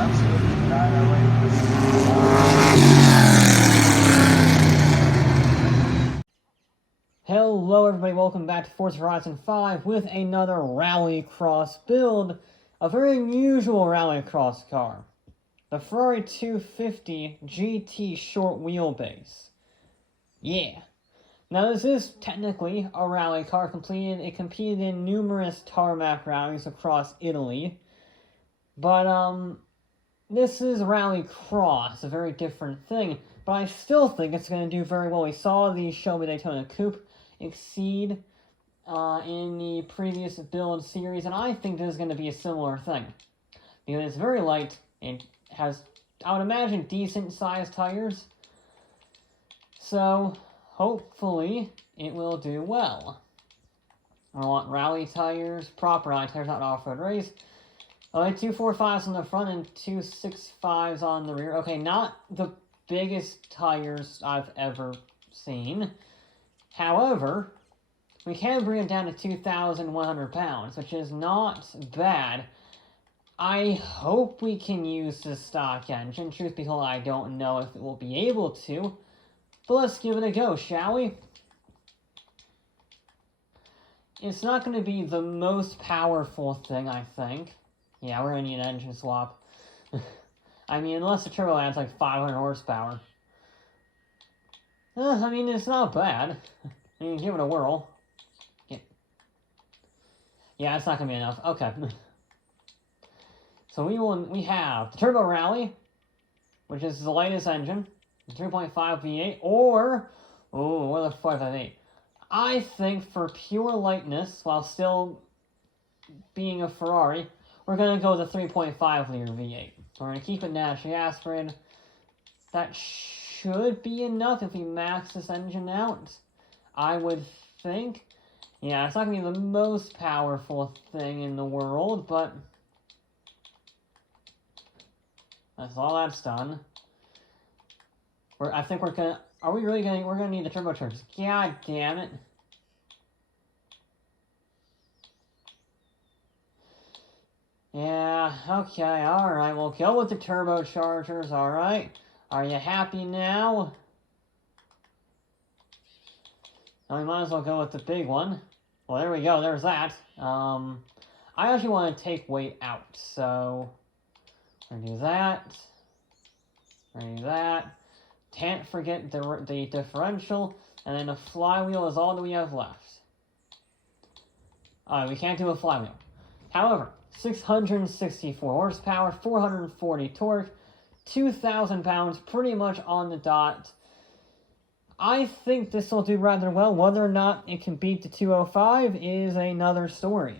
absolutely annihilate. Hello everybody, welcome back to Forza Horizon 5 with another rallycross build. A very unusual rallycross car. The Ferrari 250 GT short wheelbase. Yeah. Now this is technically a rally car. It competed in numerous tarmac rallies across Italy. But this is rallycross, a very different thing. But I still think it's going to do very well. We saw the Shelby Daytona Coupe exceed in the previous build series, and I think this is going to be a similar thing. Because it's very light, it has, I would imagine, decent sized tires. So, hopefully, it will do well. I want rally tires, proper rally tires, not off-road race. 245s on the front and 265s on the rear. Okay, not the biggest tires I've ever seen. However, we can bring it down to 2,100 pounds, which is not bad. I hope we can use the stock engine. Truth be told, I don't know if it will be able to. But let's give it a go, shall we? It's not going to be the most powerful thing, I think. Yeah, we're going to need an engine swap. I mean, unless the turbo adds like 500 horsepower. I mean, it's not bad. I mean, give it a whirl. Yeah, it's not going to be enough. Okay. So we have the Turbo Rally, which is the lightest engine, the 3.5 V8, or, what the 5.8. I think for pure lightness, while still being a Ferrari, we're going to go with the 3.5 liter V8. We're going to keep it naturally aspirated. That should be enough if we max this engine out, I would think. Yeah, it's not going to be the most powerful thing in the world, but that's all that's done. I think we're going to... Are we really going to... We're going to need the turbochargers. God damn it. Yeah, okay, alright. We'll go with the turbochargers, alright. Are you happy now? Well, we might as well go with the big one. Well, there we go, there's that. I actually want to take weight out, so... We're going to do that. We're going to do that. Can't forget the differential, and then the flywheel is all that we have left. We can't do a flywheel. However, 664 horsepower, 440 torque, 2,000 pounds, pretty much on the dot. I think this will do rather well. Whether or not it can beat the 205 is another story.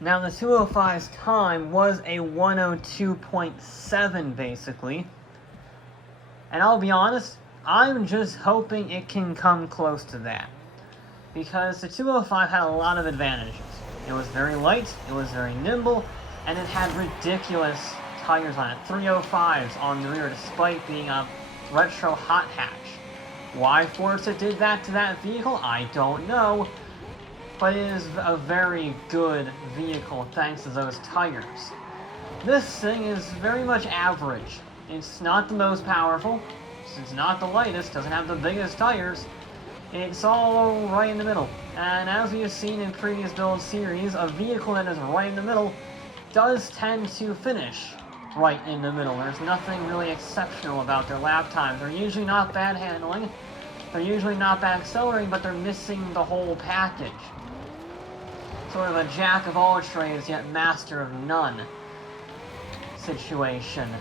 Now, the 205's time was a 102.7, basically. And I'll be honest, I'm just hoping it can come close to that. Because the 205 had a lot of advantages. It was very light, it was very nimble, and it had ridiculous tires on it. 305s on the rear, despite being a retro hot hatch. Why Forza did that to that vehicle, I don't know. But it is a very good vehicle thanks to those tires. This thing is very much average. It's not the most powerful, it's not the lightest, doesn't have the biggest tires. It's all right in the middle. And as we have seen in previous build series, a vehicle that is right in the middle does tend to finish right in the middle. There's nothing really exceptional about their lap times. They're usually not bad handling, they're usually not bad accelerating, but they're missing the whole package. Sort of a jack of all trades, yet master of none situation.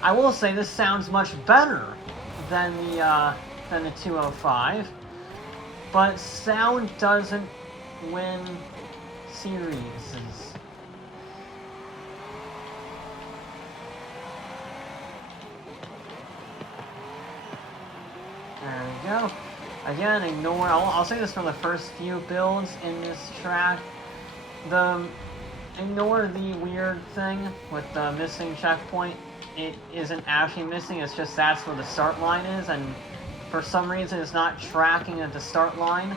I will say this sounds much better than the 205, but sound doesn't win series. There we go. Again, ignore, I'll say this for the first few builds in this track. Ignore the weird thing with the missing checkpoint. It isn't actually missing, it's just that's where the start line is, and for some reason it's not tracking at the start line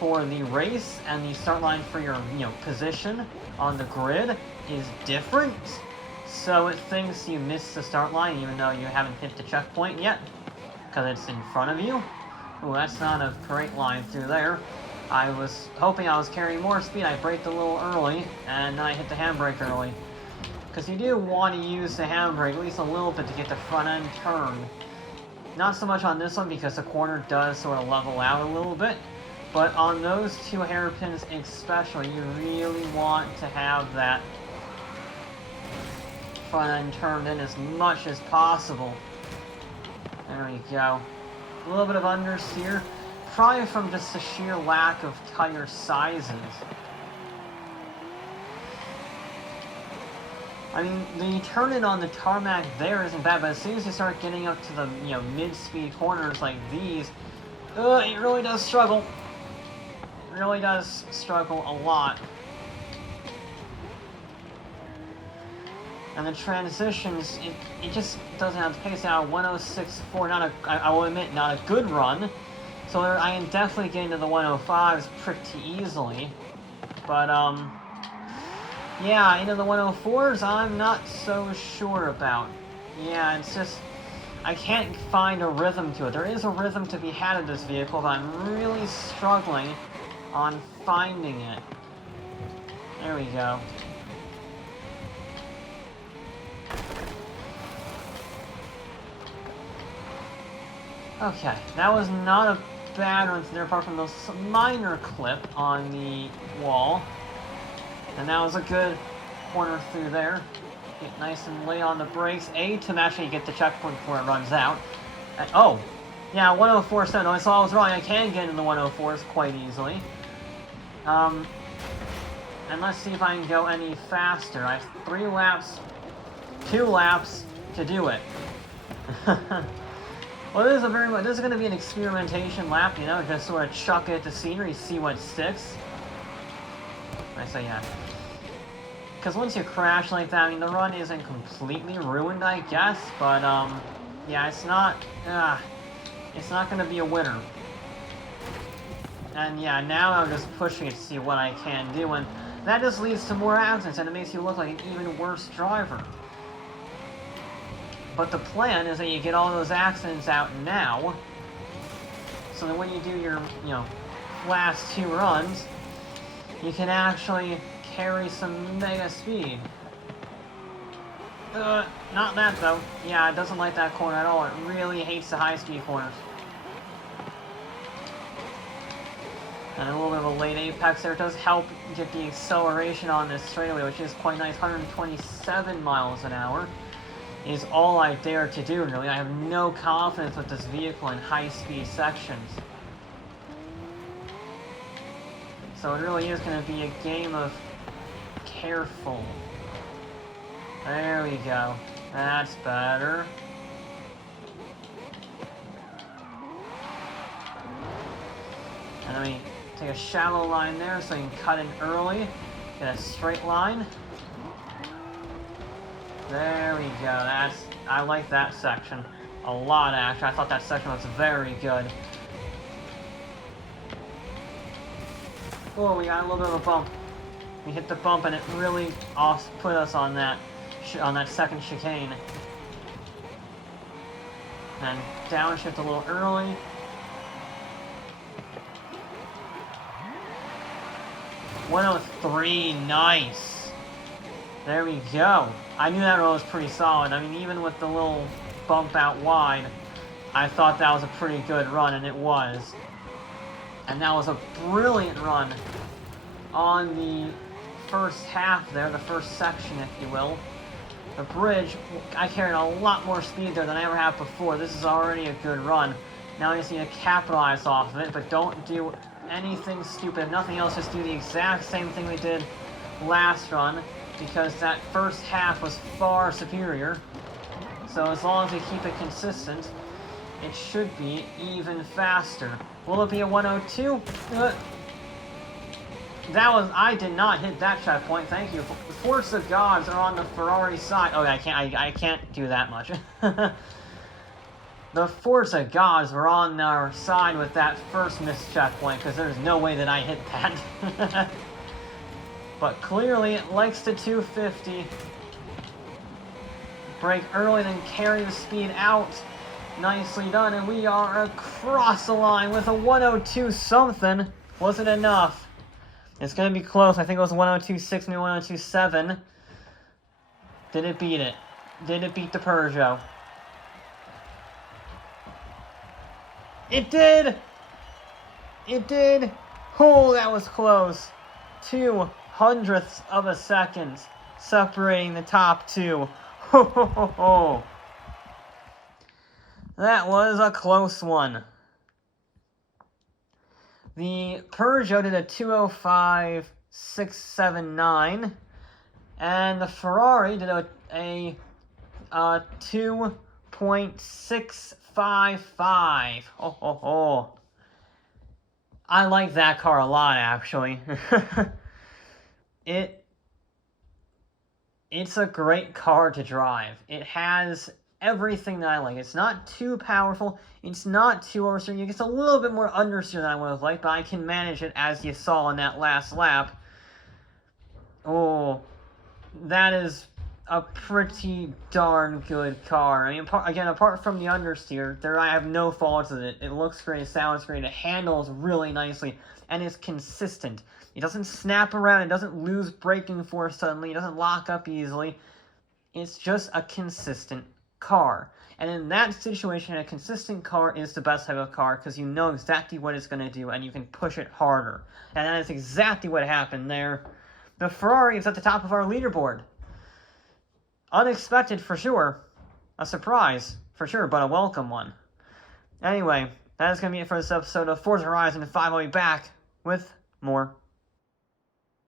for the race, and the start line for your, position on the grid is different. So it thinks you missed the start line even though you haven't hit the checkpoint yet, because it's in front of you. Ooh, that's not a great line through there. I was hoping I was carrying more speed. I braked a little early, and then I hit the handbrake early. Because you do want to use the handbrake at least a little bit to get the front end turn. Not so much on this one because the corner does sort of level out a little bit, but on those two hairpins especially, you really want to have that front end turned in as much as possible. There we go. A little bit of understeer, probably from just the sheer lack of tire sizes. I mean, the turn-in on the tarmac there isn't bad, but as soon as you start getting up to the, mid-speed corners like these, it really does struggle. It really does struggle a lot. And the transitions, it just doesn't have the pace out. 106.4, I will admit, not a good run. So I am definitely getting to the 105s pretty easily. But, yeah, the 104s, I'm not so sure about. Yeah, it's just, I can't find a rhythm to it. There is a rhythm to be had in this vehicle, but I'm really struggling on finding it. There we go. Okay, that was not a bad run there, apart from this minor clip on the wall. And that was a good corner through there. Get nice and late on the brakes. To actually get the checkpoint before it runs out. And, oh! Yeah, 104.7. I saw I was wrong. I can get in the 104s quite easily. And let's see if I can go any faster. I have 2 laps to do it. Well, this is going to be an experimentation lap, just sort of chuck it at the scenery, see what sticks. I say, yeah. Because once you crash like that, I mean, the run isn't completely ruined, I guess, but, yeah, it's not going to be a winner. And, yeah, now I'm just pushing it to see what I can do, and that just leads to more accidents, and it makes you look like an even worse driver. But the plan is that you get all those accidents out now, so that when you do your, last 2 runs, you can actually carry some mega speed. Not that though. Yeah, it doesn't like that corner at all. It really hates the high-speed corners. And a little bit of a late apex there. It does help get the acceleration on this straightaway, which is quite nice. 127 miles an hour is all I dare to do, really. I have no confidence with this vehicle in high-speed sections. So it really is going to be a game of careful. There we go. That's better. And let me take a shallow line there so you can cut in early. Get a straight line. There we go. I like that section a lot, actually. I thought that section was very good. Oh, we got a little bit of a bump. We hit the bump, and it really put us on that second chicane. And downshift a little early. .103, nice. There we go. I knew that roll was pretty solid. I mean, even with the little bump out wide, I thought that was a pretty good run, and it was. And that was a brilliant run on the first half there, the first section, if you will. The bridge, I carried a lot more speed there than I ever have before. This is already a good run. Now I just need to capitalize off of it, but don't do anything stupid. If nothing else, just do the exact same thing we did last run, because that first half was far superior. So as long as we keep it consistent, it should be even faster. Will it be a 102? I did not hit that checkpoint, thank you. The Forza gods are on the Ferrari side. Oh, I can't do that much. The Forza gods were on our side with that first missed checkpoint, because there's no way that I hit that. But clearly it likes the 250. Brake early, then carry the speed out. Nicely done, and we are across the line with a 102 something. Wasn't enough. It's going to be close. I think it was 102.6, maybe 102.7. Did it beat it? Did it beat the Peugeot? It did! It did! Oh, that was close. 0.02 of a second separating the top two. Ho ho ho ho! That was a close one. The Peugeot did a 2:05.679, and the Ferrari did a 2.655. Ho ho ho! I like that car a lot, actually. It's a great car to drive. It has everything that I like. It's not too powerful. It's not too oversteering. It's a little bit more understeer than I would have liked, but I can manage it, as you saw in that last lap. Oh, that is a pretty darn good car. I mean, again, apart from the understeer, I have no faults with it. It looks great, it sounds great, it handles really nicely, and is consistent. It doesn't snap around, it doesn't lose braking force suddenly, it doesn't lock up easily. It's just a consistent car. And in that situation, a consistent car is the best type of car, because you know exactly what it's going to do, and you can push it harder. And that is exactly what happened there. The Ferrari is at the top of our leaderboard. Unexpected for sure. A surprise for sure, but a welcome one. Anyway, that is going to be it for this episode of Forza Horizon 5. I'll be back with more